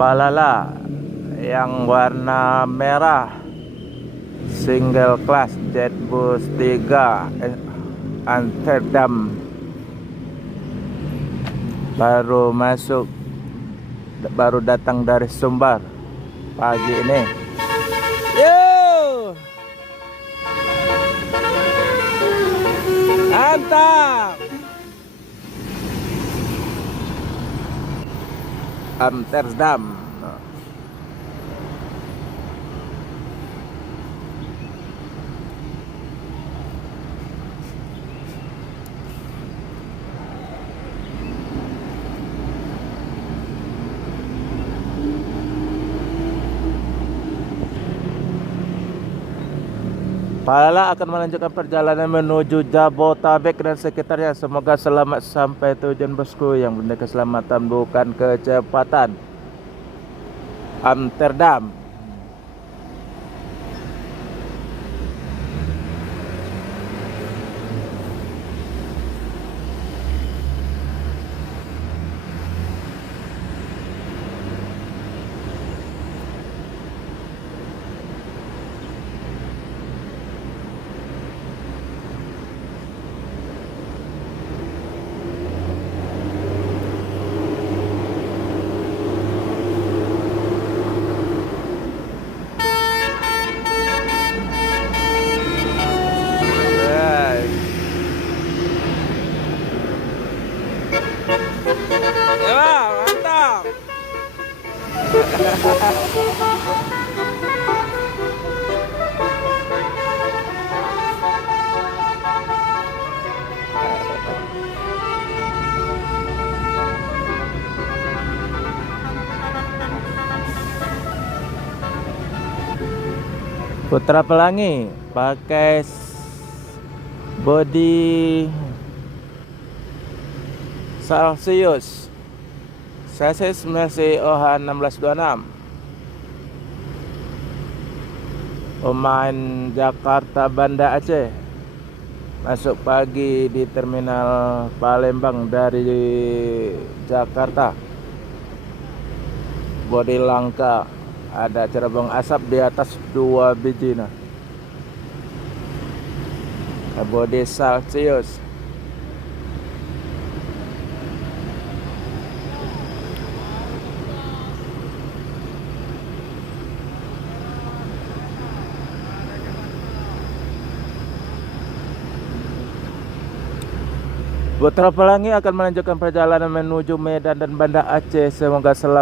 Balala yang warna merah, single class Jetbus 3 Amsterdam, baru masuk, baru datang dari Sumbar pagi ini. Yo, mantap. Amsterdam. Balala akan melanjutkan perjalanan menuju Jabotabek dan sekitarnya. Semoga selamat sampai tujuan bosku. Yang penting keselamatan bukan kecepatan. Amsterdam. Ya, mantap. Putra Pelangi pakai body Celsius, chassis Mercy OH 1626, pemain Jakarta Banda Aceh, masuk pagi di terminal Palembang dari Jakarta. Bodi langka, ada cerobong asap di atas 2 biji. Nah, bodi Celsius. Putra Pelangi akan melanjutkan perjalanan menuju Medan dan Banda Aceh. Semoga selamat.